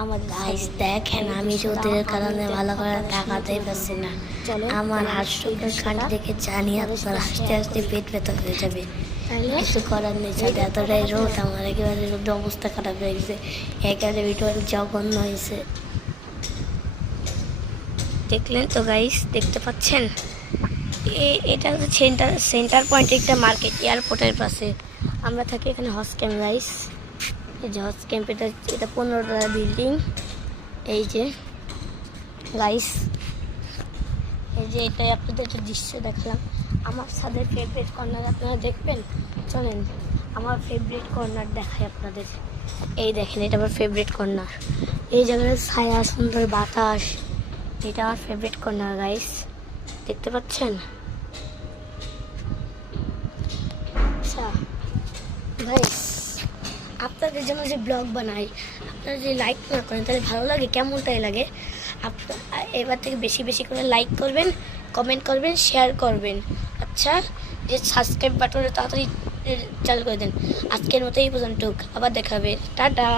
আমাদের গাইস দেখেন আমি যে ওদের কারণে ভালো করে তাকাতে পারছি না। আমার হাস্যকর কাণ্ড দেখে জানি আপনার হাসতে হাসতে পেট ব্যথা হয়ে যাবে। কিছু করার নেই, সাথে এতটাই রোদ, আমার একেবারে রোদে অবস্থা খারাপ হয়ে গেছে, একেবারে ভিডিওটা জঘন্য হয়েছে। দেখলেন তো গাইস, দেখতে পাচ্ছেন এটা হচ্ছে সেন্টার পয়েন্ট একটা মার্কেট, এয়ারপোর্টের পাশে আমরা থাকি। এখানে হজ ক্যাম্প গাইস, এই যে হজ ক্যাম্প, এটা 15 তলা বিল্ডিং। এই যে গাইস, এই যে এটা আপনাদের একটা দৃশ্য দেখলাম। আমার ছাদের ফেভারিট কর্নার আপনারা দেখবেন, চলেন আমার ফেভারিট কর্নার দেখাই আপনাদের। এই দেখেন, এটা আমার ফেভারিট কর্নার। এই জায়গায় ছায়া, সুন্দর বাতাস, এটা আমার ফেভারিট কর্নার গাইস, দেখতে পাচ্ছেন। আচ্ছা গাইস, আপনাদের জন্য যে ব্লগ বানাই, আপনারা যদি লাইক না করেন তাহলে ভালো লাগে, কেমনটাই লাগে। এবার থেকে বেশি বেশি করে লাইক করবেন, কমেন্ট করবেন, শেয়ার করবেন। আচ্ছা, যে সাবস্ক্রাইব বাটনে তাড়াতাড়ি চালু করে দেন। আজকের মতো এই পর্যন্ত, আবার দেখা হবে, টাটা।